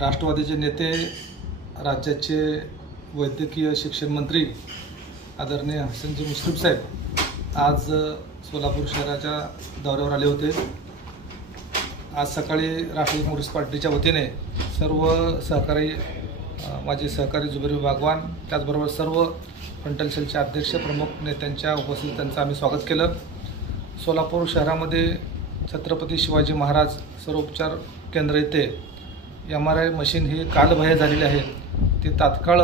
राष्ट्रवादीचे नेते, राज्याचे वैद्यकीय शिक्षण मंत्री आदरणीय हसनजी मुश्रीफ साहेब आज सोलापूर शहराच्या दौऱ्यावर आले होते। आज सकाळी राष्ट्रवादी काँग्रेस पार्टीच्या वतीने सर्व सहकारी माजी सहकारी जुबेर बागवान त्याचबरोबर सर्व फंटल सेलचे अध्यक्ष प्रमुख नेत्यांच्या उपस्थितीत त्यांचं आम्ही स्वागत केलं। सोलापूर शहरामध्ये छत्रपती शिवाजी महाराज सर्वोपचार केंद्र येथे MRI मशीन ही कालबाह्य झालेली आहे। ती तात्काळ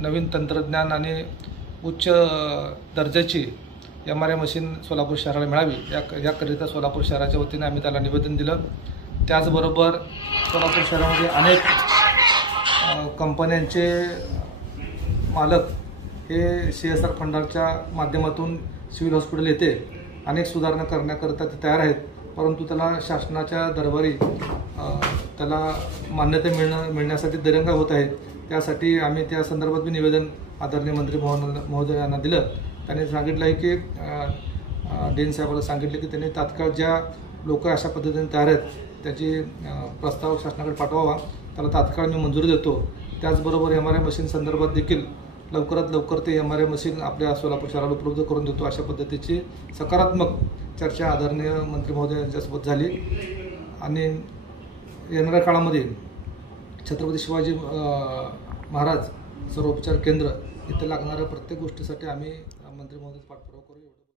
नवीन तंत्रज्ञान आणि उच्च दर्जाची MRI मशीन सोलापूर शहराला मिळावी याकरिता सोलापूर शहराच्या वतीने आम्ही त्याला निवेदन दिलं। त्याचबरोबर सोलापूर शहरामध्ये अनेक कंपन्यांचे मालक हे CSR फंडाच्या माध्यमातून सिव्हिल हॉस्पिटल येथे अनेक सुधारणा करण्याकरिता ते तयार आहेत, परंतु त्याला शासनाच्या दरबारी त्याला मान्यता मिळण्यासाठी दिरंगाई होत आहे। त्यासाठी आम्ही त्या संदर्भात निवेदन आदरणीय मंत्री महोदयांना दिलं। त्यांनी सांगितलं आहे की डीन साहेबांना सांगितले की त्यांनी तात्काळ ज्या लोक अशा पद्धतीने तयार आहेत त्याची प्रस्ताव शासनाकडे पाठवावा, त्याला तात्काळ मी मंजुरी देतो। त्याचबरोबर MRI मशीन संदर्भात देखील लवकरात लवकर ते MRI मशीन आपल्या सोलापूर शहराला उपलब्ध करून देतो, अशा पद्धतीची सकारात्मक चर्चा आदरणीय मंत्री महोदय यांच्यासोबत झाली। आणि येणाऱ्या काळामध्ये छत्रपती शिवाजी महाराज सर्वोपचार केंद्र इथे लागणाऱ्या प्रत्येक गोष्टीसाठी आम्ही मंत्री महोदय पाठपुरावा